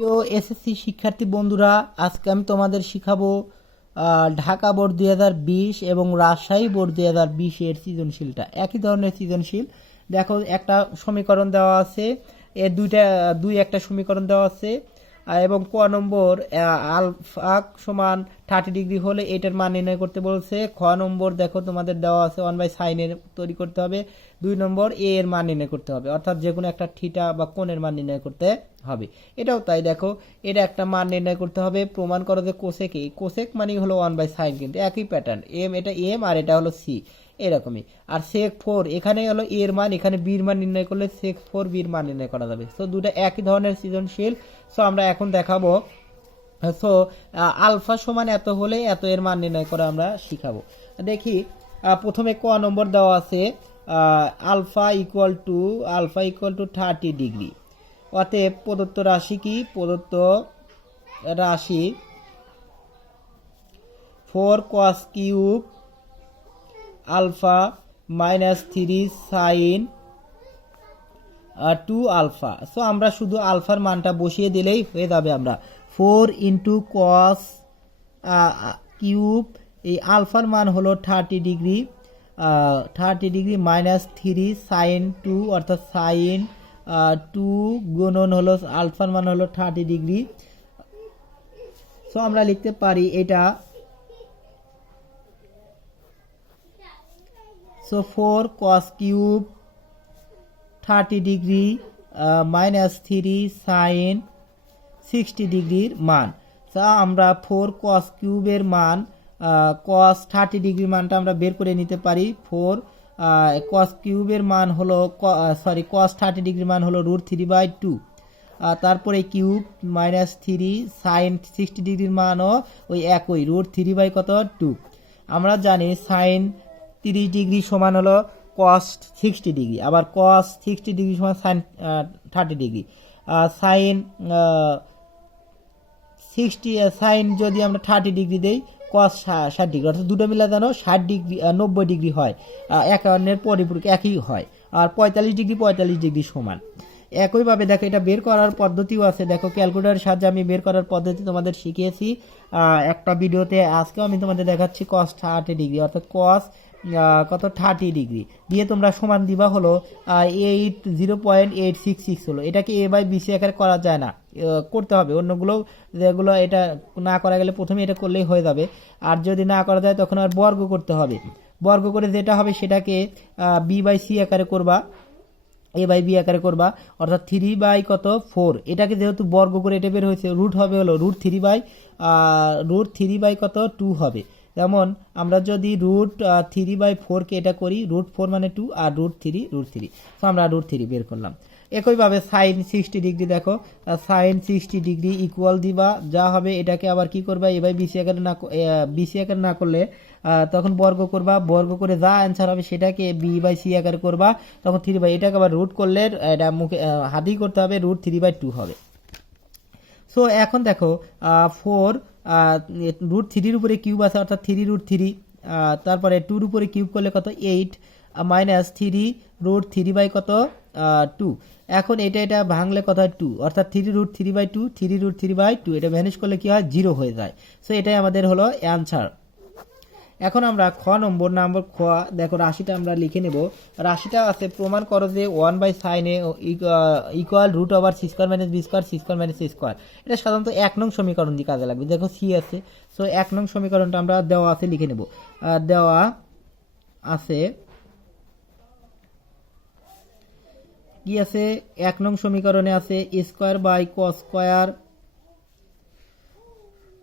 প্রিয় এসএসসি শিক্ষার্থী বন্ধুরা, আজকে আমি তোমাদের শিখাবো ঢাকা বোর্ড 2020 এবং রাজশাহী বোর্ড 2020 এর সৃজনশীলটা। একই ধরনের সৃজনশীল। দেখো, একটা সমীকরণ দেওয়া আছে, এর একটা সমীকরণ দেওয়া আছে, এবং ক নম্বর আলফা সমান 30 ডিগ্রি হলে এটার মান নির্ণয় করতে বলছে। খ নম্বর দেখো তোমাদের দেওয়া আছে 1/sin তৈরি করতে হবে। 2 নম্বর এ এর মান নির্ণয় করতে হবে, অর্থাৎ যে কোনো একটা থিটা বা কোণের মান নির্ণয় করতে হবে। এটাও তাই, দেখো এটা একটা মান নির্ণয় করতে হবে। প্রমাণ করো যে কোসেক মানে হলো 1/sin, কিন্তু একই প্যাটার্ন, এটা এম আর এটা হলো সি, এরকমই। আর সেক 4 এখানে হলো এর মান, এখানে বির মান নির্ণয় করলে সেক 4 বির মান নির্ণয় করা যাবে। সো দুটো একই ধরনের সৃজনশীল। সো আমরা এখন দেখাবো। সো আলফা সমান এত হলে এত এর মান নির্ণয় করে আমরা শিখাবো। দেখি, প্রথমে ক নম্বর দেওয়া আছে আলফা ইকুয়াল টু 30 ডিগ্রি। অতএব প্রদত্ত রাশি কি? প্রদত্ত রাশি 4 cos cube alpha -3 sin 2 alpha. So আমরা শুধু আলফার মানটা বসিয়ে দিলেই হয়ে যাবে। আমরা 4 ইন্টু কস কিউব, এই আলফার মান হলো 30 ডিগ্রি, -3 sin 2, অর্থাৎ sin 2 গুণন হলো আলফার মান হলো 30 ডিগ্রি। সো আমরা লিখতে পারি এটা, so 4 cos cube 30 degree -3 sin 60 ডিগ্রির মান। তা আমরা 4 cos কিউবের মান, cos 30 ডিগ্রির মানটা আমরা বের করে নিতে পারি। 4 cos কিউবের মান হলো cos 30 ডিগ্রির মান হলো √3/2। তারপরে কিউব -3 sin 60 ডিগ্রির মানও ওই একই, √3/2। আমরা জানি sin 30 ডিগ্রি সমান হলো cos 60 ডিগ্রি, আবার cos 60 ডিগ্রি সমান sin 30 ডিগ্রি। sin 60 যদি আমরা 30 ডিগ্রি দেই, cos 60 ডিগ্রি, অর্থাৎ দুটো মিলে যেন 60 ডিগ্রি 90 ডিগ্রি হয়, এক অন্যের পরিপূরক একই হয়। আর 45 ডিগ্রি সমান। একইভাবে দেখো, এটা বের করার পদ্ধতিও আছে। দেখো, ক্যালকুলেটরের সাহায্যে আমি বের করার পদ্ধতি তোমাদের শিখিয়েছি একটা ভিডিওতে। আজকেও আমি তোমাদের দেখাচ্ছি cos 30 ডিগ্রি, অর্থাৎ cos 30 ডিগ্রি দিয়ে তোমরা সমান দিবা হলো 0.866 হলো। এটাকে a/bc আকারে করা যায় না, করতে হবে অন্যগুলো, যেগুলো এটা না করা গেলে প্রথমে এটা করলেই হয়ে যাবে। আর যদি না করা যায় তখন আর বর্গ করতে হবে। বর্গ করে যেটা হবে সেটাকে b/c আকারে করবা, a/b আকারে করবা, অর্থাৎ 3/4। এটাকে যেহেতু বর্গ করে এটা বের হয়েছে, রুট হবে হলো √3/2 হবে। যেমন আমরা যদি √3/4 এটা করি, √4 মানে 2 আর √3, তো আমরা √3 বের করলাম। একইভাবে sin 60 ডিগ্রি, দেখো sin 60 ডিগ্রি ইকুয়াল দিবা, যা হবে এটাকে আবার কি করবা, a/bc আকারে না করলে তখন বর্গ করবা, বর্গ করে যা অ্যান্সার হবে সেটাকে b/c আকারে করবা, তখন 3/, এটাকে আবার রুট করলে এটা মুখে হাতেই করতে হবে, √3/2 হবে। সো এখন দেখো 4 √3-র উপরে কিউব আছে, অর্থাৎ 3√3, তারপরে 2-র উপরে কিউব করলে কত 8 -3 √3/2। এখন এটা ভাঙলে কত হয় 2, অর্থাৎ 3√3/2, 3√3/2, এটা ম্যানেজ করলে কি হয় 0 হয়ে যায়। সো এটাই আমাদের হলো অ্যান্সার। এখন আমরা খ নম্বর দেখো, রাশিটা আমরা লিখে নেব। রাশিটা আছে, প্রমাণ করো যে 1/sin ইকুয়াল √c²-b², এটা সাধারণত 1 নং সমীকরণ দিয়ে কাজে লাগবে। দেখো সি আছে, সো 1 নং সমীকরণটা আমরা দেওয়া আছে লিখে নেব। দেওয়া আছে কি আছে, 1 নং সমীকরণে আছে a²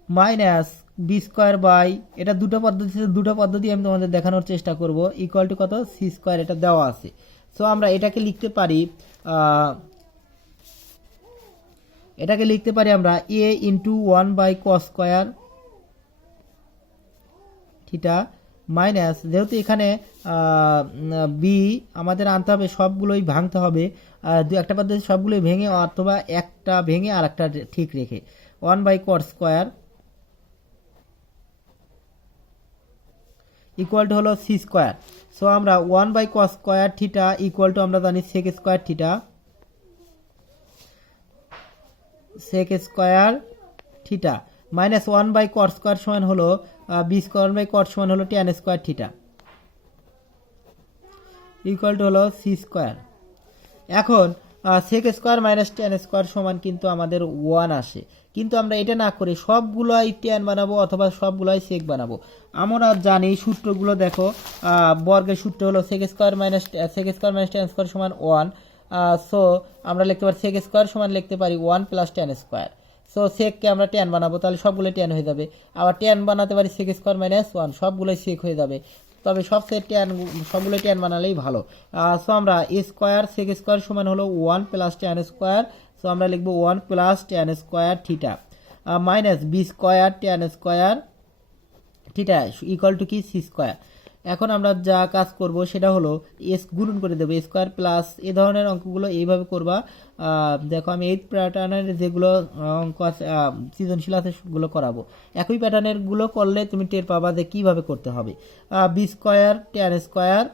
মাইনাস b², এটা দুটো পদ্ধতি আমি তোমাদের দেখানোর চেষ্টা করব। ইকুয়াল টু কত, c², এটা দেওয়া আছে। সো আমরা এটাকে লিখতে পারি আমরা a into 1/cos² theta minus, যেহেতু এখানে বি আমাদের আনতে হবে, সবগুলোই ভাঙতে হবে, একটা পদ্ধতি সবগুলোই ভেঙে অথবা একটা ভেঙে আর একটা ঠিক রেখে 1/cos² ইকুয়াল টু হলো c²। সো আমরা 1/cos² থিটা ইকুয়াল টু আমরা জানি sec² theta sec square theta minus 1/cot square সমান হলো বি স্কোয়ার বাই কট সমান হলো tan square theta equal to হলো সি স্কোয়ার। এখন sec square minus tan square সমান কিন্তু আমাদের 1 আসে, কিন্তু আমরা এটা না করে সবগুলোই ট্যান বানাবো অথবা সবগুলোই সেক বানাবো। আমরা জানি সূত্রগুলো দেখো, বর্গের সূত্র হলো sec square minus tan square সমান 1। সো আমরা লিখতে পারি সেক স্কোয়ার সমান লিখতে পারি 1 প্লাস ট্যান স্কোয়ার। সো সেককে আমরা ট্যান বানাবো, তাহলে সবগুলো ট্যান হয়ে যাবে। আবার ট্যান বানাতে পারি সেক স্কোয়ার মাইনাস 1, সবগুলোই সেক হয়ে যাবে। তবে সবগুলো ট্যান বানালেই ভালো। সো আমরা স্কোয়ার সেক স্কোয়ার সমান হলো 1 প্লাস ট্যান স্কোয়ার। সো আমরা লিখবো 1 plus tan square theta minus B square tan square theta equal to কি সি স্কোয়ার। এখন আমরা যা কাজ করব সেটা হলো এস গুণন করে দেবো স্কোয়ার প্লাস এ ধরনের অঙ্কগুলো এইভাবে করবা। দেখো আমি এই প্যাটার্নের যেগুলো অঙ্ক আছে সৃজনশীল আছে সেগুলো করাবো। একই প্যাটার্নের গুলো করলে তুমি টের পাবা যে কীভাবে করতে হবে। B square tan square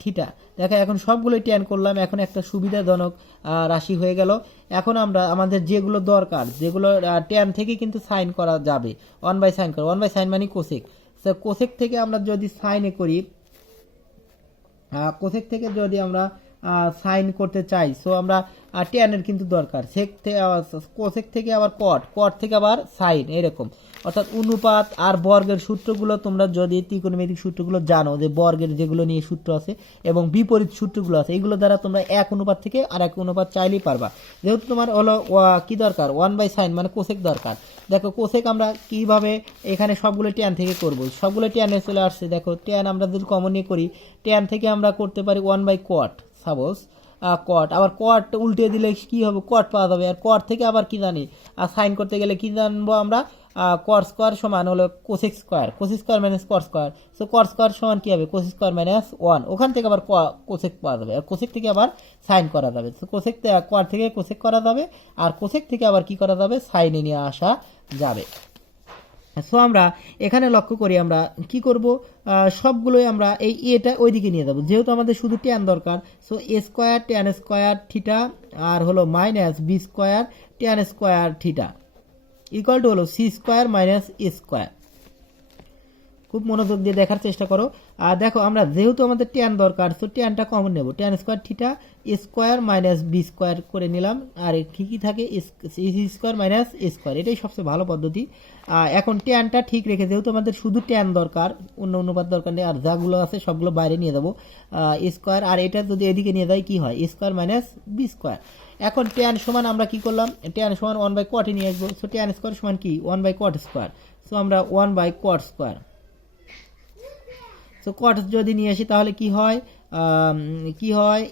theta, দেখো এখন সবগুলোই ট্যান করলাম, এখন একটা সুবিধাজনক রাশি হয়ে গেল। এখন আমরা আমাদের যেগুলো দরকার, যেগুলো ট্যান থেকে কিন্তু সাইন করা যাবে, 1/sin করা, 1/sin মানে কোসেক। কোসেক থেকে আমরা যদি সাইনে করি, কোসেক থেকে যদি আমরা সাইন করতে চাই, সো আমরা ট্যানের কিন্তু দরকার। কোসেক থেকে আবার কট থেকে আবার সাইন, এরকম। অর্থাৎ অনুপাত আর বর্গের সূত্রগুলো তোমরা যদি ত্রিকোণমিতিক সূত্রগুলো জানো, যে বর্গের যেগুলো নিয়ে সূত্র আছে এবং বিপরীত সূত্রগুলো আছে, এগুলো দ্বারা তোমরা এক অনুপাত থেকে আর এক অনুপাত চাইলেই পারবা। যেহেতু তোমার হলো কি দরকার, 1/sin মানে কোসেক দরকার। দেখো কোসেক আমরা কিভাবে এখানে সবগুলো ট্যান থেকে করব, সবগুলো ট্যানে চলে আসছে। দেখো ট্যান আমরা যদি কমন নিয়ে করি, ট্যান থেকে আমরা করতে পারি 1/cot, সাপোজ কট। আবার কট উল্টে দিলে কি হবে, কট পাওয়া যাবে। আর কট থেকে আবার কি জানি, আর সাইন করতে গেলে কি জানবো আমরা, কট স্কোয়ার সমান হলো cosec square minus cot square. So cot square সমান কি হবে, কোসেক স্কোয়ার মাইনাস 1। ওখান থেকে আবার কোসেক পাওয়া যাবে, আর কোসেক থেকে আবার সাইন করা যাবে। সো কোসেক কট থেকে কোসেক করা যাবে, আর কোসেক থেকে আবার কি করা যাবে, সাইনে নিয়ে আসা যাবে। সো আমরা এখানে লক্ষ্য করি আমরা কি করব, সবগুলোই আমরা এই এটা ওইদিকে নিয়ে যাব, যেহেতু আমাদের শুধু ট্যান দরকার। So A square tan square theta আর হলো minus B square tan square theta equal to হলো C square minus A square. খুব মনোযোগ দিয়ে দেখার চেষ্টা করো। আর দেখো আমরা যেহেতু আমাদের ট্যান দরকার, সো ট্যানটা কমন নেব, tan square theta square minus B square করে নিলাম। আর কি কি থাকে, স্কোয়ার মাইনাস স্কোয়ার, এটাই সবচেয়ে ভালো পদ্ধতি। এখন ট্যানটা ঠিক রেখে, যেহেতু আমাদের শুধু ট্যান দরকার, অন্য অনুপাত দরকার নেই, আর যাগুলো আছে সবগুলো বাইরে নিয়ে যাবো স্কোয়ার। আর এটা যদি এদিকে নিয়ে যাই কি হয়, স্কোয়ার মাইনাস বি স্কোয়ার। এখন ট্যান সমান আমরা কি করলাম, ট্যান সমান 1/cot নিয়ে আসবো। সো ট্যান স্কোয়ার সমান কি, 1/cot স্কোয়ার। সো আমরা 1/cot স্কোয়ার। সো কট যদি নিয়ে আসি তাহলে কি হয়,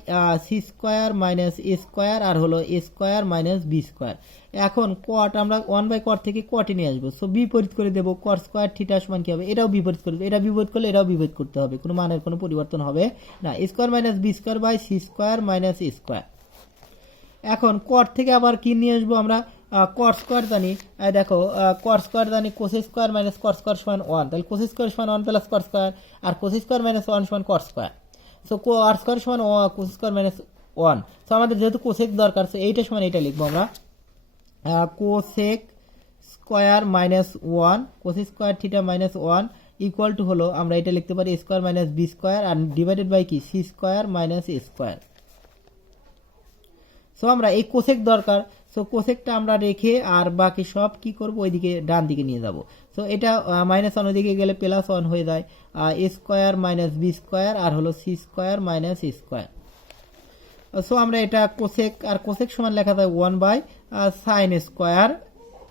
C square minus A square আর হলো এ স্কোয়ার মাইনাস বি স্কোয়ার। এখন কট আমরা 1/cot থেকে কটে নিয়ে আসবো। সো বিপরীত করে দেবো, কট স্কোয়ার থিটা সমান কি হবে, এটাও বিপরীত করে দেবো, এটা বিপরীত করলে এটাও বিপরীত করতে হবে, কোনো মানের কোনো পরিবর্তন হবে না। Square minus B square by C square minus A square. এখন কট থেকে আবার কি নিয়ে আসবো আমরা, কট স্কোয়ার জানি। দেখো কট স্কোয়ার জানি cosec square minus cot square সমান 1, তাহলে কোসেক স্কোয়ার সমান 1 প্লাস কট স্কোয়ার, আর কোসেক স্কোয়ার মাইনাস 1 সমান cot square. So cot square সমান কোসেক স্কোয়ার মাইনাস 1। সো আমাদের যেহেতু কোসেক দরকার, সো এইটা সমান এইটা লিখবো আমরা, cosec square minus 1, cosec square theta minus 1 equal to হলো আমরা এটা লিখতে পারি স্কোয়ার মাইনাস বি স্কোয়ার আর ডিভাইডেড বাই কি, C square minus A square. So আমরা এই কোসেক দরকার, সো কোসেকটা আমরা রেখে আর বাকি সব কি করব, ওইদিকে ডান দিকে নিয়ে যাব। সো এটা মাইনাস 1 ওইদিকে গেলে প্লাস 1 হয়ে যায়, এ স্কোয়ার মাইনাস বি স্কোয়ার আর হলো C square minus A square. So আমরা এটা কোসেক আর কোসেক সমান লেখা যায় 1/sin square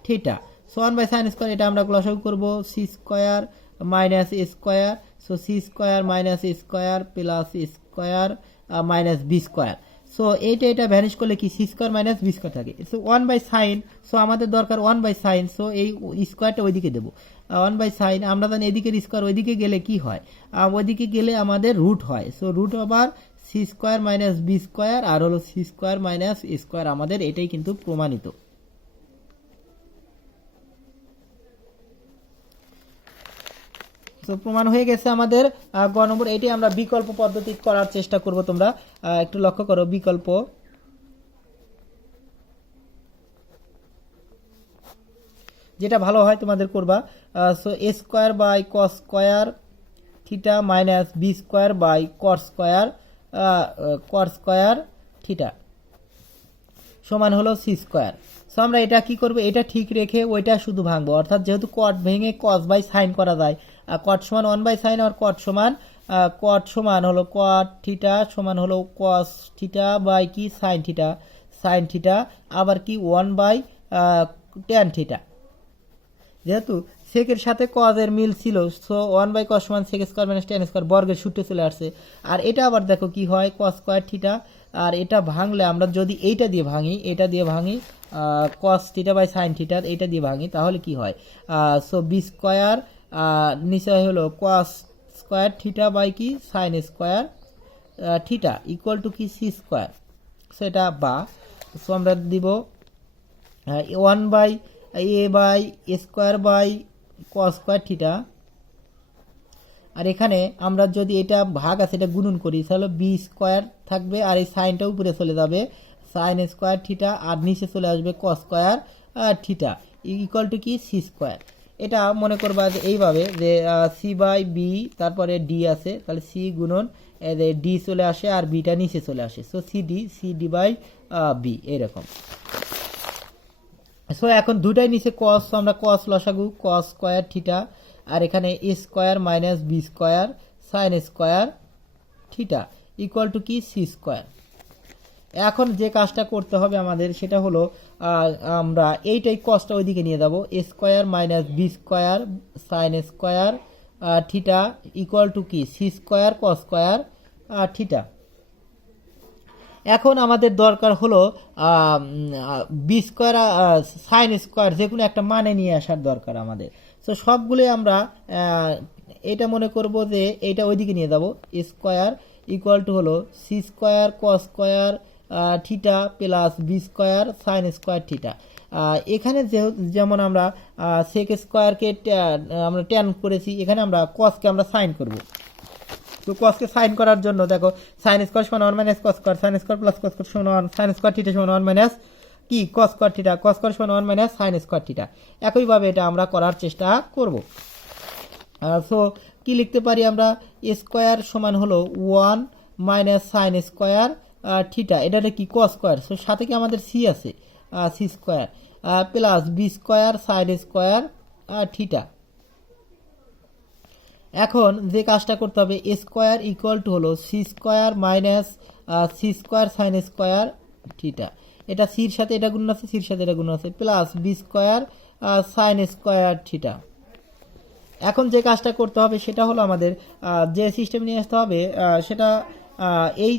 theta. So 1/sin square, এটা আমরা গুণাযোগ করব, C square minus A square. So C square minus A square plus square minus B square. So এটা ভ্যানিশ করলে কি, C square minus B square থাকে। সো 1/sin, সো আমাদের দরকার 1/sin। সো এই স্কোয়ারটা ওইদিকে দেবো, 1/sin। আমরা জানি এদিকের স্কোয়ার ওইদিকে গেলে কি হয়, ওইদিকে গেলে আমাদের রুট হয়। সো রুট আবার C square minus B square আর হলো সি স্কোয়ার মাইনাস স্কোয়ার, আমাদের এটাই কিন্তু প্রমাণিত। তো প্রমাণ হয়ে গেছে আমাদের গ নম্বর। এটি আমরা বিকল্প পদ্ধতি করার চেষ্টা করব, তোমরা একটু লক্ষ্য করো বিকল্প। যেটা ভালো হয় তোমাদের করবা। So A square by cos square theta minus B square by cot square theta সমান হলো সি স্কোয়ার। সো আমরা এটা কি করব, এটা ঠিক রেখে ওইটা শুধু ভাঙবো, অর্থাৎ যেহেতু কট ভেঙে কস বাই সাইন করা যায়, কট সমান 1/sin আর কট সমান হলো কট থিটা সমান হলো কস থিটা বাই কি সাইন থিটা আবার কি 1/tan থিটা। যেহেতু সেকের সাথে কজের মিল ছিল, সো 1/cos সমান sec square minus tan square বর্গের সূত্রে চলে আসছে। আর এটা আবার দেখো কি হয় কস স্কোয়ার থিটা, আর এটা ভাঙলে আমরা যদি এটা দিয়ে ভাঙি cos theta by sine theta এটা দিয়ে ভাঙি তাহলে কি হয়, সো বি স্কোয়ার নিচে হলো কস স্কোয়ার থিটা বাই কি sine square theta equal to কি সি স্কোয়ার। সেটা বা সো আমরা দিব 1/a square by cos square theta, আর এখানে আমরা যদি এটা ভাগ আছে এটা গুণন করি তাহলে বি স্কোয়ার থাকবে, আর এই সাইনটা উপরে চলে যাবে সাইন স্কোয়ার থিটা, আর নিচে চলে আসবে কস স্কোয়ার থিটা ইকুয়াল টু কি সি স্কোয়ার। এটা মনে করবা যে এইভাবে যে সি বাই বি তারপরে ডি আছে, তাহলে সি গুণন ডি চলে আসে আর বিটা নিচে চলে আসে, so C D by B এইরকম। সো এখন দুটাই নিচে কস, আমরা কস লসাগু কস স্কোয়ার থিটা, আর এখানে A square minus B square sine square theta equal to কি সি স্কোয়ার। এখন যে কাজটা করতে হবে আমাদের সেটা হলো আমরা এইটাই কসটা ওইদিকে নিয়ে যাবো, A square minus B square sine square theta equal to কি C square cos square theta. এখন আমাদের দরকার হলো বি স্কোয়ার সাইন স্কোয়ার যে কোনো একটা মানে নিয়ে আসার দরকার আমাদের। তো সবগুলোই আমরা এটা মনে করব যে এইটা ওইদিকে নিয়ে যাব, স্কোয়ার ইকুয়াল টু হলো C square cos square theta plus B square sine square theta. এখানে যেমন আমরা সেক স্কোয়ারকে আমরা ট্যান করেছি, এখানে আমরা কসকে আমরা সাইন করব। তো কসকে সাইন করার জন্য দেখো সাইন স্কোয়ার সমান 1 minus cos square sine square plus cos square সমান 1 সাইন স্কোয়ার থিটা সমান 1 মাইনাস কি কস স্কোয়ার থিটা কস স্কোয়ার সমান 1 মাইনাস সাইন স্কোয়ার থিটা। একইভাবে এটা আমরা করার চেষ্টা করব। সো কি লিখতে পারি আমরা, এ স্কোয়ার সমান হলো 1 মাইনাস সাইন স্কোয়ার থিটা, এটা কি কস স্কোয়ার, সো সাথে কি আমাদের সি আছে C square plus B square sine square theta. এখন যে কাজটা করতে হবে, এ স্কোয়ার ইকুয়াল টু হলো C square minus C square sine square theta, এটা সির সাথে এটা গুণ আছে সির সাথে এটা গুণ আছে plus B square sine square theta. এখন যে কাজটা করতে হবে সেটা হলো আমাদের যে সিস্টেম নিয়ে আসতে হবে সেটা এই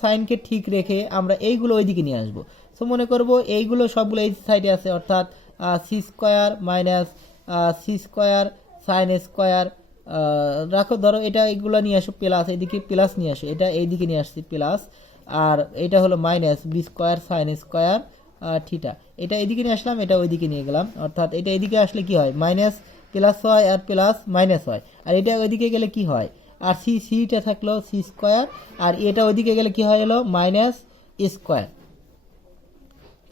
সাইনকে ঠিক রেখে আমরা এইগুলো ওইদিকে নিয়ে আসবো। সো মনে করব এইগুলো সবগুলো এই সাইডে আছে, অর্থাৎ C square minus C square sine square রাখো, ধরো এটা এইগুলো নিয়ে আসো প্লাস এইদিকে প্লাস নিয়ে আসো, এটা এইদিকে নিয়ে আসছি প্লাস, আর এটা হলো minus B square sine square theta, এটা এইদিকে নিয়ে আসলাম এটা ওইদিকে নিয়ে গেলাম, অর্থাৎ এটা এইদিকে আসলে কি হয় মাইনাস প্লাস হয় আর প্লাস মাইনাস হয়, আর এটা ওইদিকে গেলে কি হয়, আর সিটা থাকলো সি স্কোয়ার, আর এটা ওইদিকে গেলে কি হয় হলো মাইনাস স্কোয়ার।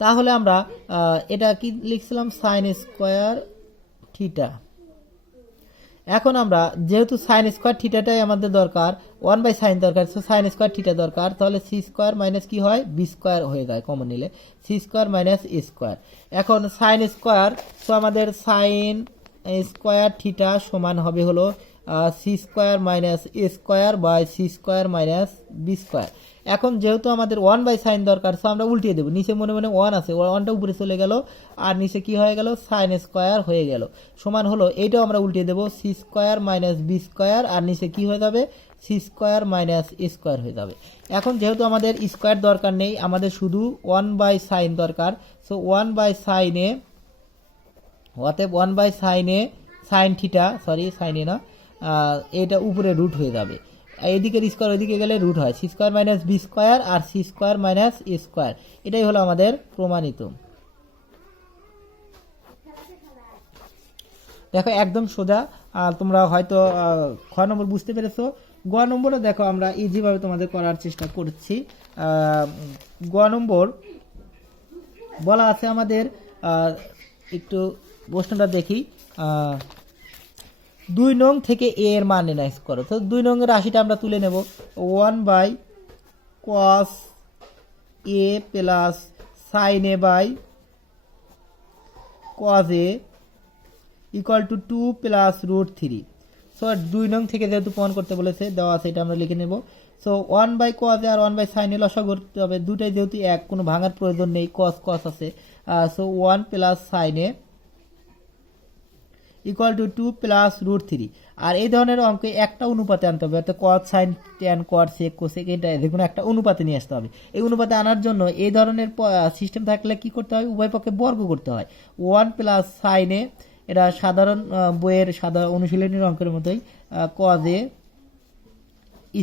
তাহলে আমরা এটা কি লিখছিলাম সাইন স্কোয়ার থিটা। এখন আমরা যেহেতু সাইন স্কোয়ার থিটাটাই আমাদের দরকার, 1/sin দরকার, সো সাইন স্কোয়ার থিটা দরকার, তাহলে সি স্কোয়ার মাইনাস কি হয় বি স্কোয়ার হয়ে যায় কমন নিলে, C square minus A square. এখন সাইন স্কোয়ার, সো আমাদের সাইন স্কোয়ার থিটা সমান হবে হলো C square minus A square by C square minus B square. এখন যেহেতু আমাদের 1/sin দরকার, সো আমরা উল্টিয়ে দেবো, নিচে মনে মনে 1 আছে, 1টা উপরে চলে গেল আর নিচে কি হয়ে গেল সাইন স্কোয়ার হয়ে গেল, সমান হলো এইটাও আমরা উল্টিয়ে দেবো C square minus B square, আর নিচে কি হয়ে যাবে C square minus A square হয়ে যাবে। এখন যেহেতু আমাদের স্কোয়ার দরকার নেই, আমাদের শুধু 1/sin দরকার, সো 1/sin অতএব 1/sin সাইন থিটা সাইনে না এটা উপরে রুট হয়ে যাবে, এদিকে স্কোয়ার ওইদিকে গেলে রুট হয়, C square minus B square আর C square minus A square, এটাই হলো আমাদের প্রমাণিত। দেখো একদম সোজা, তোমরা হয়তো খ নম্বর বুঝতে পেরেছো। গ নম্বরও দেখো আমরা ইজিভাবে তোমাদের করার চেষ্টা করছি। গ নম্বর বলা আছে আমাদের একটু প্রশ্নটা দেখি। 2 নং থেকে a এর মান নির্ণয় করো। তো 2 নং এর রাশিটা আমরা তুলে নেব 1/cos a plus sin a by cos a equal to 2 plus √3। So 2 নং থেকে যেহেতু প্রমাণ করতে বলেছে দেওয়া আছে, এটা আমরা লিখে নেব। So 1/cos a R 1/sin a লসাগু করতে হবে, দুটাই যেহেতু এক, কোনো ভাঙার প্রয়োজন নেই, cos cos আছে। So 1 plus sin a equal to 2 plus √3। আর এই ধরনের অঙ্কে একটা অনুপাতে আনতে হবে, অর্থাৎ cos sin tan cot sec cosec, এটা যে কোনো একটা অনুপাতে নিয়ে আসতে হবে। এই অনুপাতে আনার জন্য এই ধরনের সিস্টেম থাকলে কি করতে হয়, উভয় পক্ষে বর্গ করতে হয়। 1 প্লাস sin a, এটা সাধারণ বইয়ের সাধারণ অনুশীলনীর অঙ্কের মতোই, cos a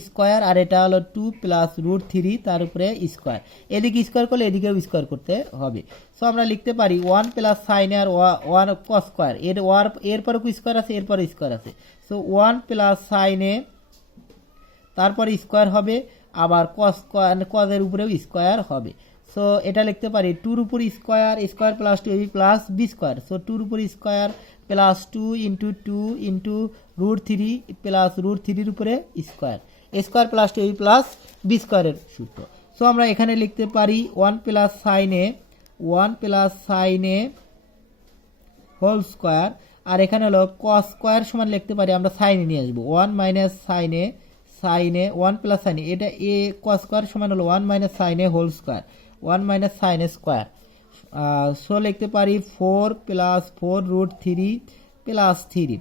স্কোয়ার, আর এটা হলো 2 প্লাস √3 তার উপরে স্কোয়ার। এদিকে স্কোয়ার করলে এদিকেও স্কোয়ার করতে হবে। সো আমরা লিখতে পারি 1 প্লাস সাইন আর 1 কস স্কোয়ার, এরপরে স্কোয়ার আছে, এরপরে স্কোয়ার আছে। সো 1 প্লাস সাইন এ তারপরে স্কোয়ার হবে, আবার কজের উপরেও স্কোয়ার হবে। সো এটা লিখতে পারি 2 উপর square, square plus 2ab plus B square. So 2 উপর square plus 2 into 2 into √3 plus √3 উপরে square, square plus 2ab plus B স্কোয়ারের সূত্র। সো আমরা এখানে লিখতে পারি 1 plus sine A whole square, আর এখানে হলো কস স্কোয়ার সমান লিখতে পারি আমরা সাইনে নিয়ে আসবো 1 minus sine A 1 plus sine A, এটা এ কস স্কোয়ার সমান হলো 1 minus sine A whole square, 1 minus sine A square. So লিখতে পারি 4 plus 4 √3 plus 3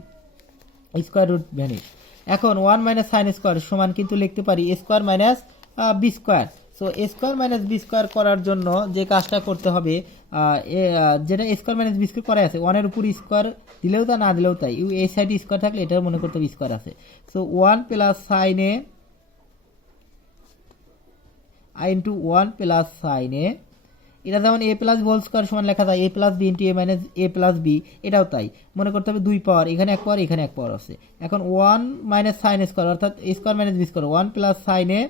square root vanish. এখন 1 মাইনাস সাইন স্কোয়ার সমান কিন্তু লিখতে পারি square minus B square. So square minus B square করার জন্য যে কাজটা করতে হবে, যেটা স্কোয়ার মাইনাস বি স্কোয়ার করা আছে, 1 এর উপর স্কোয়ার দিলেও তা না দিলেও তাই, এই সাইডে স্কোয়ার থাকলে এটা মনে করতে হবে স্কোয়ার আছে। So 1 plus sine A into 1 plus sine A, এটা যেমন এ প্লাস হোল স্কোয়ার সমান লেখা যায় এ plus B into A minus A plus B, এটাও তাই মনে করতে হবে 2 পাওয়ার, এখানে 1 পাওয়ার, এখানে 1 পাওয়ার আছে। এখন 1 মাইনাস সাইন স্কোয়ার অর্থাৎ square minus B square, 1 plus sine A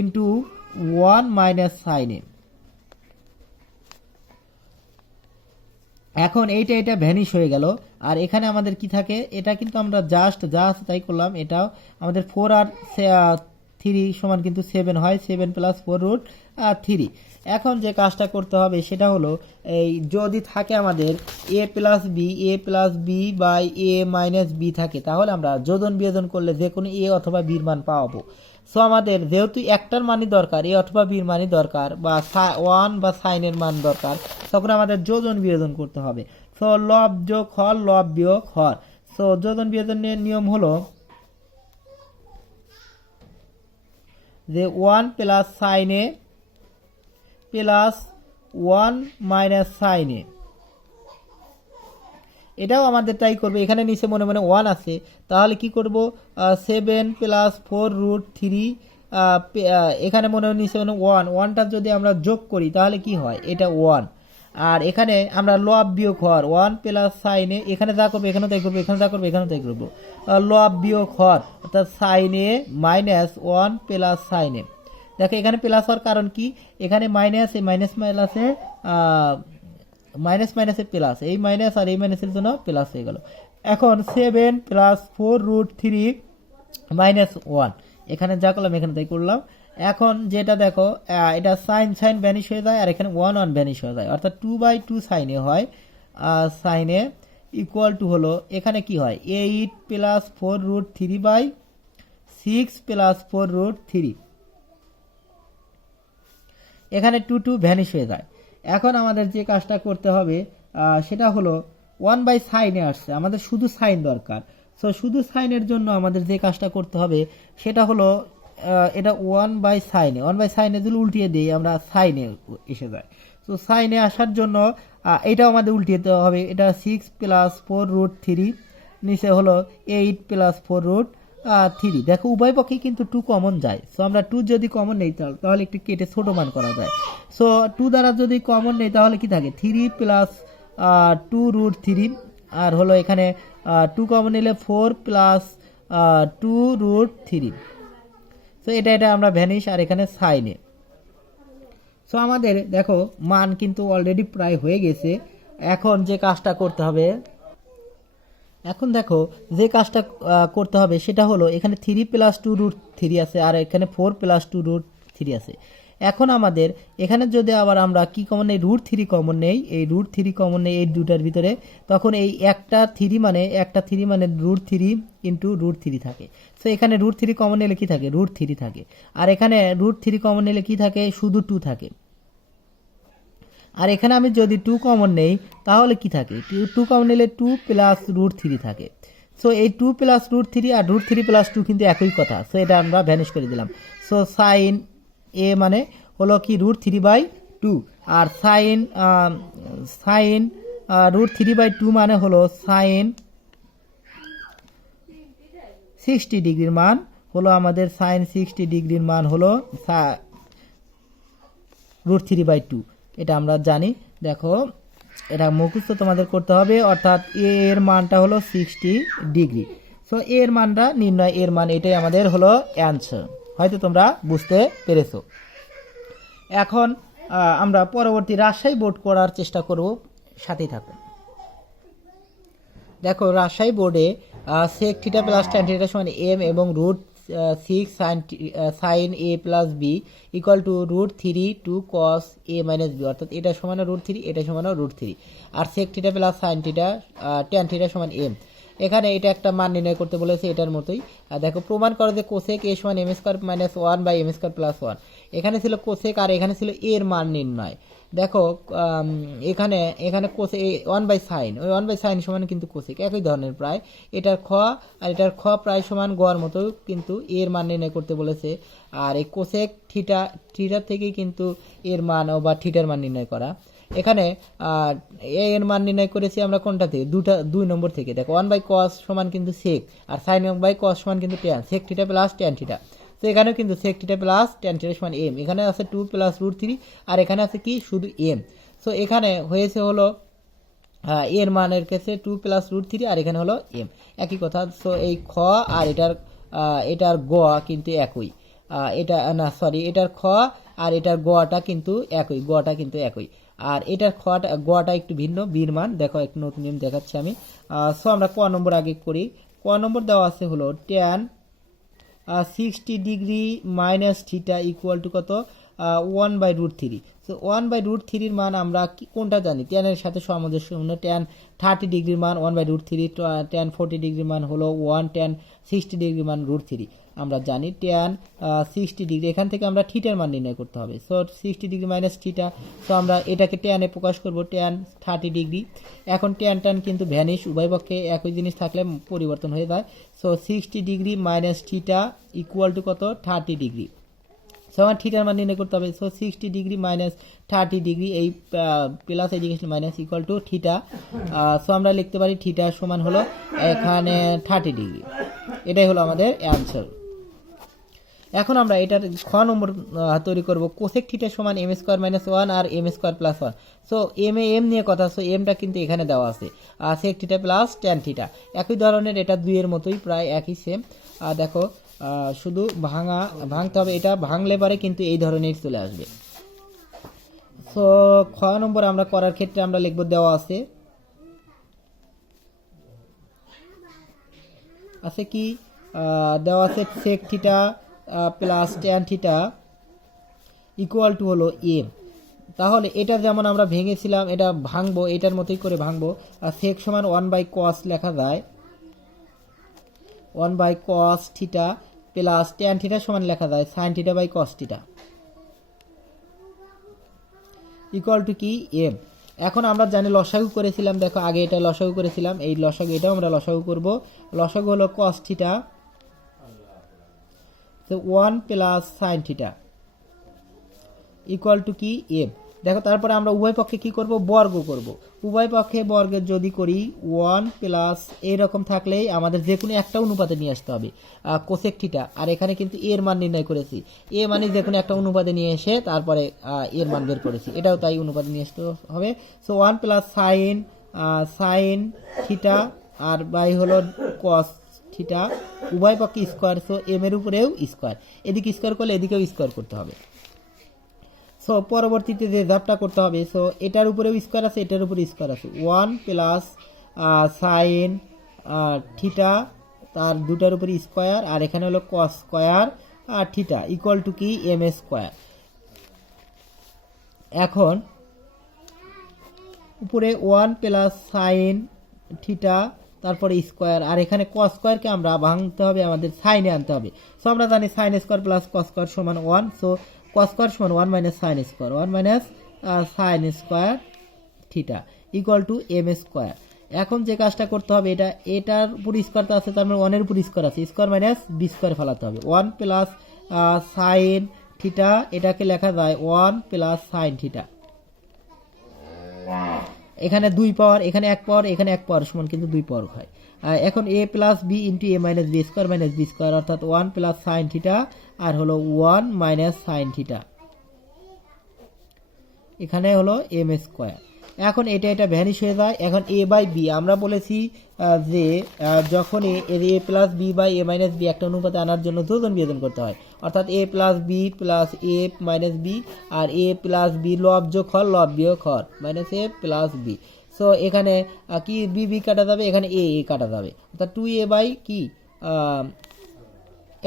into 1 minus sine A. এখন এটা ভ্যানিশ হয়ে গেল, আর এখানে আমাদের কি থাকে, এটা কিন্তু আমরা জাস্ট যা আছে তাই করলাম। এটাও আমাদের 4 আর 3 সমান কিন্তু 7 হয়, 7 প্লাস 4 √3। এখন যে কাজটা করতে হবে সেটা হলো, এই যদি থাকে আমাদের A plus B by A minus B থাকে, তাহলে আমরা যোজন বিয়োজন করলে যে কোনো এ অথবা বির মান পাবো। সো আমাদের যেহেতু একটার মানই দরকার, এ অথবা বির মানই দরকার, বা 1 বা সাইনের মান দরকার, তখন আমাদের যোজন বিয়োজন করতে হবে। সো লব যোগ হর, লব বিয়োগ হর। সো যোজন বিয়োজনের নিয়ম হলো যে 1 plus sine A plus 1 minus sine এ, এটাও আমাদের তাই করবে। এখানে নিচে মনে মনে 1 আছে, তাহলে কি করব 7 প্লাস 4 √3, এখানে মনে হয় নিচে 1টা যদি আমরা যোগ করি তাহলে কি হয়, এটা 1। আর এখানে আমরা লব বিয়োগ হর 1 প্লাস সাইন এ, এখানে যা করবো এখানে তাই করবো, এখানে যা করবো এখানে তাই করবো, লব বিয়োগ হর অর্থাৎ সাইন এ মাইনাস 1 প্লাস সাইন এ। দেখো এখানে প্লাস হওয়ার কারণ কি, এখানে মাইনাস মাইনাসে মাইনাস মাইনাসে প্লাস, এই মাইনাস আর এই মাইনাসের জন্য প্লাস হয়ে গেল। এখন 7 প্লাস 4 √3 মাইনাস 1, এখানে যা করলাম এখানে তাই করলাম। এখন যেটা দেখো, এটা সাইন ভ্যানিশ হয়ে যায়, আর এখানে 1 ভ্যানিশ হয়ে যায়, অর্থাৎ 2/2 সাইন এ হয়। সাইন এ ইকুয়াল টু হলো, এখানে কি হয় 8 প্লাস 4 √3/6 প্লাস 4 √3, এখানে 2 ভ্যানিশ হয়ে যায়। এখন আমাদের যে কাজটা করতে হবে সেটা হলো 1/সাইনে আসছে, আমাদের শুধু সাইন দরকার। সো শুধু সাইনের জন্য আমাদের যে কাজটা করতে হবে সেটা হলো, এটা 1/সাইনে যদি উল্টিয়ে দিই আমরা সাইনে এসে যায়। সো সাইনে আসার জন্য এটাও আমাদের উল্টিয়ে দেওয়া হবে, এটা 6 প্লাস 4 √3, নিচে হলো 8 প্লাস 4 √3। দেখো উভয় পক্ষেই কিন্তু 2 কমন যায়। সো আমরা 2 যদি কমন নেই তাহলে একটু কেটে ছোট মান করা যায়। সো 2 দ্বারা যদি কমন নেই তাহলে কি থাকে 3 প্লাস 2 √3, আর হলো এখানে 2 কমন নিলে 4 প্লাস 2 √3। সো এটা আমরা ভ্যানিশ, আর এখানে সাইনে। সো আমাদের দেখো মান কিন্তু অলরেডি প্রায় হয়ে গেছে। এখন যে কাজটা করতে হবে, এখন দেখো যে কাজটা করতে হবে সেটা হলো এখানে 3+2√3 আছে আর এখানে 4+2√3 আছে। এখন আমাদের এখানে যদি আবার আমরা কি কমন নেই, √3 কমন নেই, এই √3 কমন নেই এই দুটার ভিতরে, তখন এই একটা 3 মানে √3 ইন্টু √3 থাকে। সো এখানে √3 কমন নিলে কি থাকে, √3 থাকে। আর এখানে √3 কমন নিলে কি থাকে, শুধু 2 থাকে। আর এখানে আমি যদি 2 কমন নেই তাহলে কি থাকে, 2 কমন নিলে 2 প্লাস √3 থাকে। সো এই 2 প্লাস √3 আর √3 প্লাস 2 কিন্তু একই কথা। সো এটা আমরা ভ্যানিশ করে দিলাম। সো সাইন এ মানে হলো কি √3/2, আর সাইন √3/2 মানে হলো সাইন 60 ডিগ্রির মান হলো আমাদের, সাইন 60 ডিগ্রির মান হলো √3/2। এটা আমরা জানি। দেখো এটা মুখস্থ তোমাদের করতে হবে, অর্থাৎ এ এর মানটা হলো 60 ডিগ্রি। সো এর মানটা নির্ণয়, এর মান এটাই আমাদের হলো অ্যান্সার। হয়তো তোমরা বুঝতে পেরেছো। এখন আমরা পরবর্তী রাজশাহী বোর্ড করার চেষ্টা করব, সাথেই থাকুন। দেখো রাজশাহী বোর্ডে sec θ + tan θ সমান m এবং √6 sin a + b equal to √3 2 cos a - b, অর্থাৎ এটা সমান √3, এটা সমান √3, আর sec θ + sin θ tan θ সমান m। এখানে এটা একটা মান নির্ণয় করতে বলেছে, এটার মতোই। দেখো প্রমাণ করো যে কোসেক a সমান m² - 1/m² + 1। এখানে ছিল কোসেক আর এখানে ছিল a এর মান নির্ণয়। দেখো এখানে কোসেক 1/sin, ওই 1/sin সমান কিন্তু কোসেক, একই ধরনের প্রায়। এটার খ আর এটার খ প্রায় সমান, গড় মতো, কিন্তু এর মান নির্ণয় করতে বলেছে। আর এই কোসেক থিটার থেকেই কিন্তু এর মান বা থিটার মান নির্ণয় করা। এখানে এর মান নির্ণয় করেছি আমরা কোনটা থেকে, 2 নম্বর থেকে। দেখো 1/cos সমান কিন্তু সেক, আর sin 1/cos সমান কিন্তু tan, sec θ + tan θ। তো এখানেও কিন্তু sec θ + tan θ সমান m, এখানে আছে 2 + √3 আর এখানে আছে কি শুধু m। সো এখানে হয়েছে হলো এর মানের কাছে 2 + √3 আর এখানে হলো m, একই কথা। সো এই খ আর এটার গ কিন্তু একই, এটা না সরি, এটার খ আর এটার গটা কিন্তু একই, গটা কিন্তু একই। আর এটার গটা একটু ভিন্ন, বির মান দেখো একটু নতুন নিয়ম দেখাচ্ছি আমি। সো আমরা ক নম্বর আগে করি। ক নম্বর দেওয়া আছে হলো tan 60 degree minus theta equal to কত, 1/√3। সো 1/√3 মান আমরা কোনটা জানি, ট্যানের সাথে সামঞ্জস্যপূর্ণ। ট্যান 30 ডিগ্রির মান 1/√3, ট্যান 40 ডিগ্রির মান হলো 1, ট্যান 60 ডিগ্রির মান √3 আমরা জানি। ট্যান 60 ডিগ্রি, এখান থেকে আমরা থিটার মান নির্ণয় করতে হবে। So 60 degree minus theta, so আমরা এটাকে ট্যানে প্রকাশ করব, ট্যান 30 ডিগ্রি। এখন ট্যান কিন্তু ভ্যানিশ, উভয় পক্ষে একই জিনিস থাকলে পরিবর্তন হয়ে যায়। So 60 degree minus theta equal to কত, 30 ডিগ্রি। সো আমার থিটার মান নির্ণয় করতে হবে। সো 60 ডিগ্রি মাইনাস 30 ডিগ্রি, এই প্লাস এদিকে minus equal to theta. So আমরা লিখতে পারি থিটা সমান হলো এখানে 30 ডিগ্রি। এটাই হলো আমাদের অ্যান্সার। এখন আমরা এটার খ নম্বর তৈরি করব। কোসেক থিটা সমান m² - 1 আর m² + 1। সো m নিয়ে কথা, সো এমটা কিন্তু এখানে দেওয়া আছে, আর sec θ + tan θ একই ধরনের, এটা 2 এর মতোই, প্রায় একই সেম। দেখো শুধু ভাঙতে হবে, এটা ভাঙলে পারে কিন্তু এই ধরনের চলে আসবে। সো খ নম্বর আমরা করার ক্ষেত্রে আমরা লিখব, দেওয়া আছে কি দেওয়া আছে sec θ + tan θ ইকুয়াল টু হলো m। তাহলে এটা যেমন আমরা ভেঙেছিলাম, এটা ভাঙবো, এটার মতোই করে ভাঙবো। আর sec সমান 1/cos লেখা যায়, 1/cos θ প্লাস tan θ সমান লেখা যায় sin θ/cos θ ইকুয়াল টু কি m। এখন আমরা জানি লসাগু করেছিলাম, দেখো আগে এটা লসাগু করেছিলাম, এই লসাগু এটাও আমরা লসাগু করব। লসাগু হলো cos θ, তো 1 প্লাস sin θ ইকুয়াল টু কি m। দেখো তারপরে আমরা উভয় পক্ষে কি করব, বর্গ করব। উভয় পক্ষে বর্গের যদি করি 1 প্লাস এইরকম থাকলেই আমাদের যে কোনো একটা অনুপাতে নিয়ে আসতে হবে কোসেক থিটা। আর এখানে কিন্তু এর মান নির্ণয় করেছি, এ মানে যে কোনো একটা অনুপাতে নিয়ে এসে তারপরে এর মান বের করেছি, এটাও তাই অনুপাতে নিয়ে আসতে হবে। সো 1 প্লাস সাইন থিটা আর বাই হলো কস থিটা, উভয় পক্ষে স্কোয়ার। সো এম এর উপরেও স্কোয়ার, এদিকে স্কোয়ার করলে এদিকেও স্কোয়ার করতে হবে। সো পরবর্তীতে যে ধাপটা করতে হবে, সো এটার উপরেও স্কোয়ার আছে, এটার উপরে স্কোয়ার আছে, 1 প্লাস সাইন থিটা, তার দুটার উপরে স্কোয়ার, আর এখানে হলো কস স্কোয়ার আর থিটা ইকুয়াল টু কি এম স্কোয়ার। এখন উপরে 1 প্লাস সাইন থিটা তারপরে স্কোয়ার, আর এখানে কস স্কোয়ারকে আমরা ভাঙতে হবে, আমাদের সাইনে আনতে হবে। সো আমরা জানি sine square plus cos square সমান 1, সো কস স্কোয়ার সমান 1 minus sine square, 1 minus sine square theta equal to M square. এখন যে কাজটা করতে হবে, এটার উপর স্কোয়ারটা আছে, তার মানে 1 এর উপর স্কোয়ার আছে, স্কোয়ার মাইনাস বি স্কোয়ার ফেলাতে হবে। 1 প্লাস সাইন থিটা, এটাকে লেখা যায় 1 প্লাস সাইন থিটা। এখানে 2 পাওয়ার, এখানে 1 পাওয়ার, এখানে 1 পাওয়ার সমান কিন্তু 2 পাওয়ার হয়। এখন A plus B into A minus B square minus B square, অর্থাৎ 1 প্লাস সাইন থিটা আর হলো 1 মাইনাস সাইন থিটা, এখানে হলো এম স্কোয়ার। এখন এটা ভ্যানিশ হয়ে যায়। এখন এ বাই বি আমরা বলেছি যে যখন A plus B by A minus B একটা অনুপাতে আনার জন্য যোজন বিয়োজন করতে হয়, অর্থাৎ A plus B plus A minus B, আর এ প্লাস বি লব যোগ হর লব বিয়োগ হর minus A plus B. So এখানে কি বি বি কাটা যাবে, এখানে এ কাটা যাবে, অর্থাৎ 2a বাই কি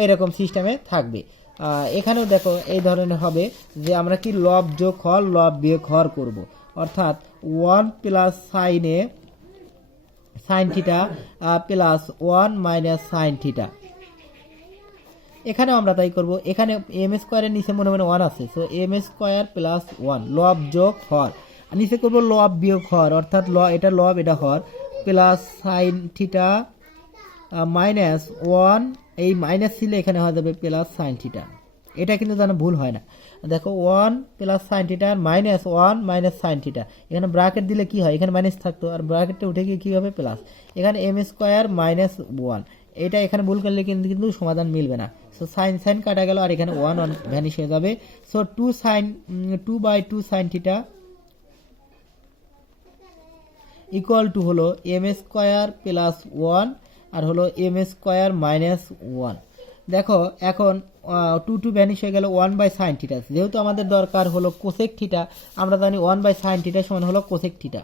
এরকম সিস্টেমে থাকবে। এখানেও দেখো এই ধরনের হবে যে আমরা কি লব যোগ হর লব বিয়োগ হর করব, অর্থাৎ 1 plus sine theta plus 1 minus sine theta. এখানেও আমরা তাই করব, এখানে এম স্কোয়ারের নিচে মনে মনে 1 আছে, সো এম স্কোয়ার প্লাস 1 লব যোগ হর, নিচে করব লব বিয়োগ হর, অর্থাৎ এটা লব এটা হর, প্লাস সাইন থিটা মাইনাস 1, এই মাইনাস ছিল এখানে হয়ে যাবে প্লাস সাইন থিটা। এটা কিন্তু যেন ভুল হয় না, দেখো 1 plus sine theta minus 1 minus sine theta, এখানে ব্র্যাকেট দিলে কি হয়, এখানে মাইনাস থাকতো আর ব্র্যাকেটটা উঠে গিয়ে কী হবে প্লাস, এখানে এম স্কোয়ার মাইনাস 1, এটা এখানে ভুল করলে কিন্তু সমাধান মিলবে না। সো সাইন কাটা গেল আর এখানে 1 ভ্যানিশ হয়ে যাবে। So 2 by 2 sine theta equal to হলো এম স্কোয়ার প্লাস 1 আর হলো এম স্কোয়ার মাইনাস 1। দেখো এখন 2 ভ্যানিশ হয়ে গেল 1 বাই সাইন থিটা, যেহেতু আমাদের দরকার হলো কোসেক থিটা, আমরা জানি 1 বাই সাইন থিটা সমান হলো কোসেক থিটা,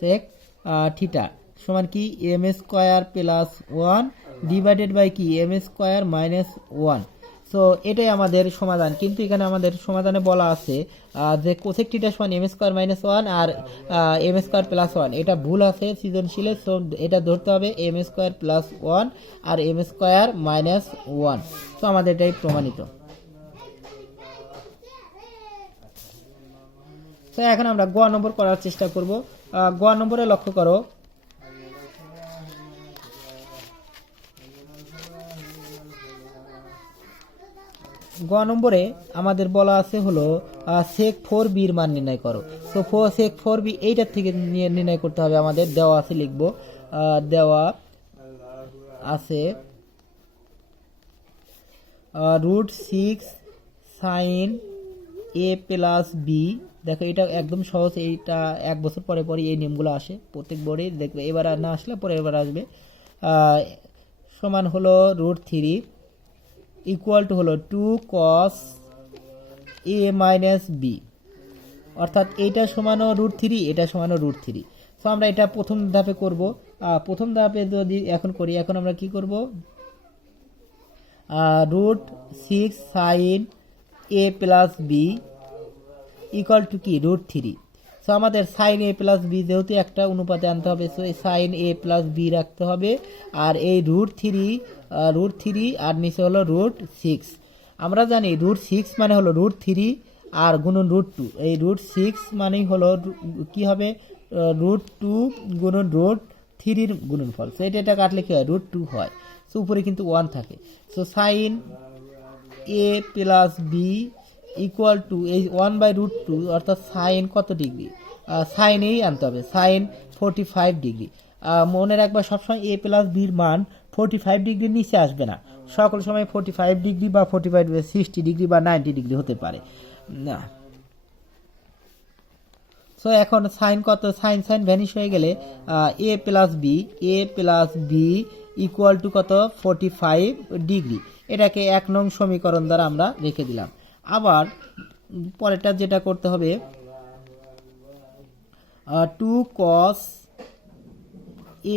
সেক থিটা সমান কি M square plus 1 divided by কি এম স্কোয়ার মাইনাস 1। সো এটাই আমাদের সমাধান, কিন্তু এখানে আমাদের সমাধানে বলা আছে যে কোসেক থিটা সমান এম স্কোয়ার মাইনাস 1 আর এম স্কোয়ার প্লাস 1, এটা ভুল আছে সৃজনশীলে। সো এটা ধরতে হবে এম স্কোয়ার প্লাস 1 আর এম স্কোয়ার মাইনাস 1। তো আমাদের এটাই প্রমাণিত। তো এখন আমরা গ নম্বর করার চেষ্টা করব। গ নম্বরে লক্ষ্য করো, গ নম্বরে আমাদের বলা আছে হলো সেক 4b এর মান নির্ণয় করো। সো সেক 4b এইটার থেকে নির্ণয় করতে হবে আমাদের, দেওয়া আছে লিখবো, দেওয়া আছে √6 সাইন এ প্লাস বি। দেখো এটা একদম সহজ, এইটা 1 বছর পরে পরে এই নিয়মগুলো আসে প্রত্যেক বোর্ডে, দেখবে এবার না আসলে পরে এবার আসবে। সমান হলো √3 ইকুয়াল টু হলো 2 cos a মাইনাস বি, অর্থাৎ এইটা সমানো √3, এটা সমানো √3। সো আমরা এটা প্রথম ধাপে করব। প্রথম ধাপে যদি এখন করি, এখন আমরা কি করব, √6 sine A plus B equal to কি √3। সো আমাদের সাইন এ প্লাস বি যেহেতু একটা অনুপাতে আনতে হবে, সো এই সাইন এ প্লাস বি রাখতে হবে, আর এই √3 আর নিচে হলো √6। আমরা জানি √6 মানে হলো √3 আর গুণন √2, এই √6 মানেই হলো কি হবে √2 গুণন √3 গুণনফল। সো এটা কাটলে কি হয় √2 হয়। সো উপরে কিন্তু 1 থাকে। So sine A plus B equal to এই 1 বাই √2, অর্থাৎ সাইন কত ডিগ্রি, সাইন এই আনতে হবে, সাইন 45 ডিগ্রি। মনে রাখবা সবসময় এ প্লাস বির মান 45 ডিগ্রির নিচে আসবে না, সকল সময় 45 ডিগ্রি বা 45 60 ডিগ্রি বা 90 ডিগ্রি হতে পারে না। সো এখন সাইন কত, সাইন ভ্যানিশ হয়ে গেলে এ প্লাস বি ইকুয়াল টু কত 45 ডিগ্রি। এটাকে 1 নং সমীকরণ দ্বারা আমরা রেখে দিলাম। আবার পরেরটা যেটা করতে হবে 2 cos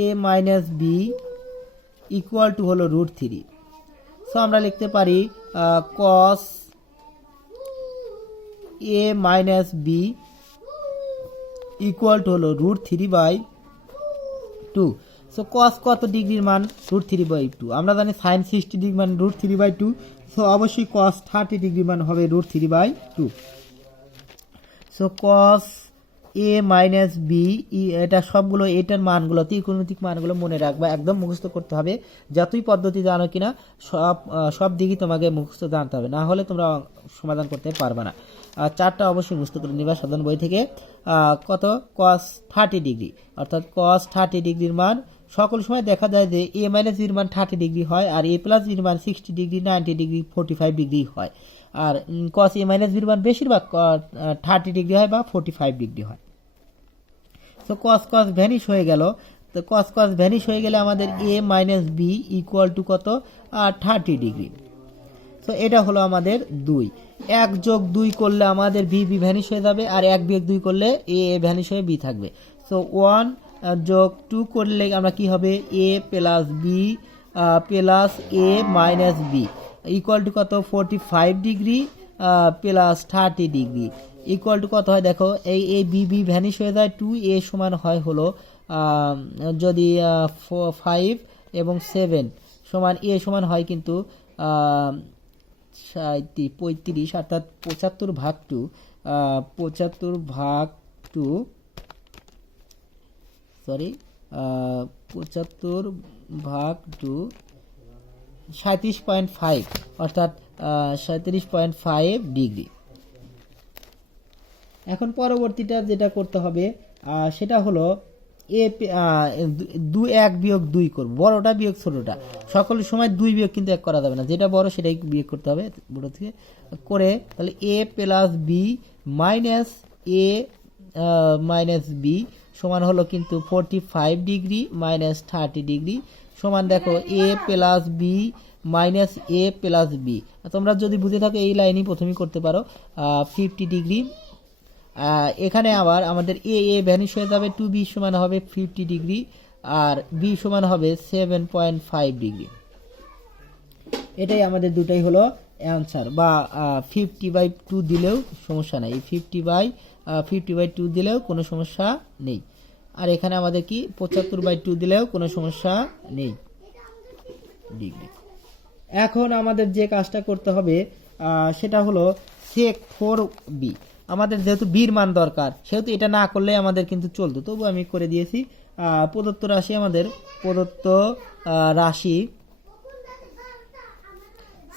a minus B equal to হলো √3। সো আমরা লিখতে পারি cos a minus B equal to হলো √3/2। সো cos কত ডিগ্রির মান √3/2। আমরা জানি sin 60 ডিগ্রি মান √3/2। সো অবশ্যই cos 30 ডিগ্রি মান হবে √3/2। So cos a minus B, এটা সবগুলো এটার মানগুলো ত্রিকোণমিতিক মানগুলো মনে রাখবা, একদম মুখস্থ করতে হবে। যতই পদ্ধতি জানো কিনা সব দিকই তোমাকে মুখস্থ জানতে হবে, না হলে তোমরা সমাধান করতে পারবে না। চারটা অবশ্যই মুখস্থ করে নিবা সাধারণ বই থেকে। কত cos 30 ডিগ্রি, অর্থাৎ cos 30 ডিগ্রির মান সকল সময় দেখা যায় যে a মাইনাস বির মান 30 ডিগ্রি হয়, আর a প্লাস বির মান 60 ডিগ্রি, 90 ডিগ্রি, 45 ডিগ্রি হয়। আর cos a মাইনাস বির মান বেশিরভাগ 30 ডিগ্রি হয় বা 45 ডিগ্রি হয়। তো cos ভ্যানিশ হয়ে গেল। তো cos ভ্যানিশ হয়ে গেলে আমাদের a minus B equal to কত 30 ডিগ্রি। তো এটা হলো আমাদের 2। 1 যোগ 2 করলে আমাদের বি ভ্যানিশ হয়ে যাবে, আর 1 বিয়োগ 2 করলে এ ভ্যানিশ হয়ে বি থাকবে। সো 1 যোগ 2 করলে আমরা কি হবে a plus B plus a minus B equal to কত 45 degree plus 30 degree equal to কত হয় দেখো, এই বি ভ্যানিশ হয়ে যায়। 2a সমান হয় হলো যদি 5 এবং 7 সমান a সমান হয় কিন্তু 35, অর্থাৎ 75/2 75/2 সরি 75/2 37.5 অর্থাৎ 37.5 ডিগ্রি। এখন পরবর্তীটা যেটা করতে হবে সেটা হলো এ 1 বিয়োগ 2 করব, বড়টা বিয়োগ ছোটটা। সকল সময় 2 বিয়োগ কিন্তু 1 করা যাবে না, যেটা বড় সেটাই বিয়োগ করতে হবে বড় থেকে করে। তাহলে a plus B minus a minus B সমান হলো কিন্তু 45 ডিগ্রি মাইনাস 30 ডিগ্রি সমান দেখো a plus B minus a plus B. তোমরা যদি বুঝে থাকো এই লাইনই প্রথমেই করতে পারো 50 ডিগ্রি। এখানে আবার আমাদের a ভ্যানিশ হয়ে যাবে, 2b সমান হবে 50 ডিগ্রি আর b সমান হবে 7.5 ডিগ্রি। এটাই আমাদের দুটাই হলো অ্যান্সার, বা 50/2 দিলেও সমস্যা নেই, 50/2 দিলেও কোনো সমস্যা নেই। আর এখানে আমাদের কি 75/2 দিলেও কোনো সমস্যা নেই ডিগ্রি। এখন আমাদের যে কাজটা করতে হবে সেটা হলো sec 4b। আমাদের যেহেতু বির মান দরকার সেহেতু এটা না করলে আমাদের কিন্তু চলতো, তবু আমি করে দিয়েছি। প্রদত্ত রাশি আমাদের প্রদত্ত রাশি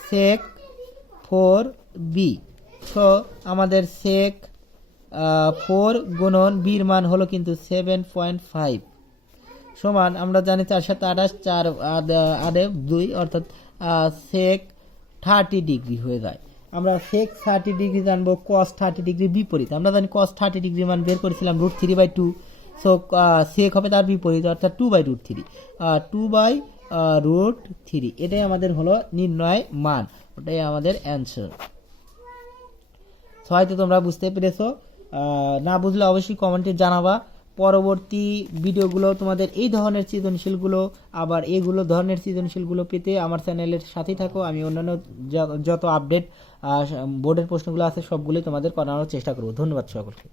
sec 4b। তো আমাদের sec 4 গুণন বির মান হলো কিন্তু 7.5 সমান আমরা জানি 4 × 7 = 28, 4 × 2 অর্থাৎ sec 30 ডিগ্রি হয়ে যায়। আমরা sec 30 ডিগ্রি জানবো cos 30 ডিগ্রি বিপরীত। আমরা জানি cos 30 ডিগ্রি মান বের করেছিলাম √3/2। সো sec হবে তার বিপরীত অর্থাৎ 2/√3 2/√3। এটাই আমাদের হলো নির্ণয় মান, ওটাই আমাদের অ্যান্সার। হয়তো তোমরা বুঝতে পেরেছো, না বুঝলে অবশ্যই কমেন্টে জানাবা। পরবর্তী ভিডিওগুলো তোমাদের এই ধরনের সৃজনশীলগুলো আবার এইগুলো ধরনের সৃজনশীলগুলো পেতে আমার চ্যানেলের সাথেই থাকো। আমি অন্যান্য যত আপডেট বোর্ডের প্রশ্নগুলো আছে সবগুলোই তোমাদের করানোর চেষ্টা করব। ধন্যবাদ সকলকে।